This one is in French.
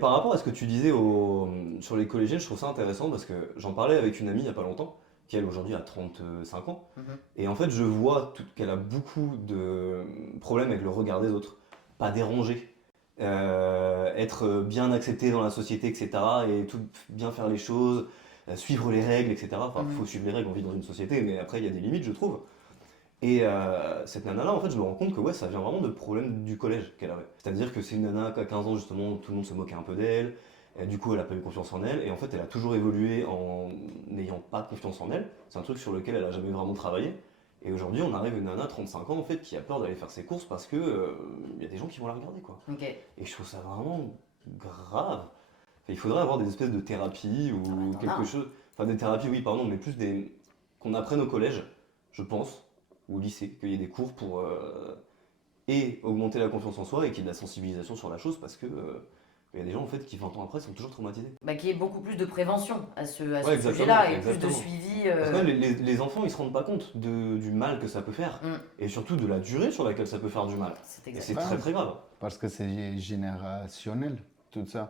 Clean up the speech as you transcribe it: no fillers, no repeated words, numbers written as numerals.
par rapport à ce que tu disais sur les collégiens, je trouve ça intéressant parce que j'en parlais avec une amie il n'y a pas longtemps, qui elle aujourd'hui a 35 ans. Mhm. Et en fait, je vois qu'elle a beaucoup de problèmes avec le regard des autres. Pas déranger, être bien accepté dans la société, etc. Et tout bien faire les choses, suivre les règles, etc. Enfin, il Mhm. faut suivre les règles, on vit dans une société, mais après, il y a des limites, je trouve. Et cette nana-là, en fait, je me rends compte que ouais, ça vient vraiment de problèmes du collège qu'elle avait. C'est-à-dire que c'est une nana qu'à 15 ans, justement, tout le monde se moquait un peu d'elle. Et du coup, elle a pas eu confiance en elle. Et en fait, elle a toujours évolué en n'ayant pas confiance en elle. C'est un truc sur lequel elle a jamais vraiment travaillé. Et aujourd'hui, on arrive à une nana, 35 ans, en fait, qui a peur d'aller faire ses courses parce que y a des gens qui vont la regarder, quoi. Ok. Et je trouve ça vraiment grave. Enfin, il faudrait avoir des espèces de thérapies Ah bah, ou t'en as, quelque hein. chose. Enfin, des thérapies, oui, pardon, mais plus des. Qu'on apprenne au collège, je pense, ou au lycée, qu'il y ait des cours pour et augmenter la confiance en soi et qu'il y ait de la sensibilisation sur la chose parce que il y a des gens en fait qui 20 ans après sont toujours traumatisés. Bah, qu'il y ait beaucoup plus de prévention à Ouais, ce exactement, sujet-là et plus de exactement. suivi. Parce que même les enfants ils se rendent pas compte du mal que ça peut faire et surtout de la durée sur laquelle ça peut faire du mal. C'est Et c'est exact. très Ouais, très grave. parce que c'est générationnel, tout ça.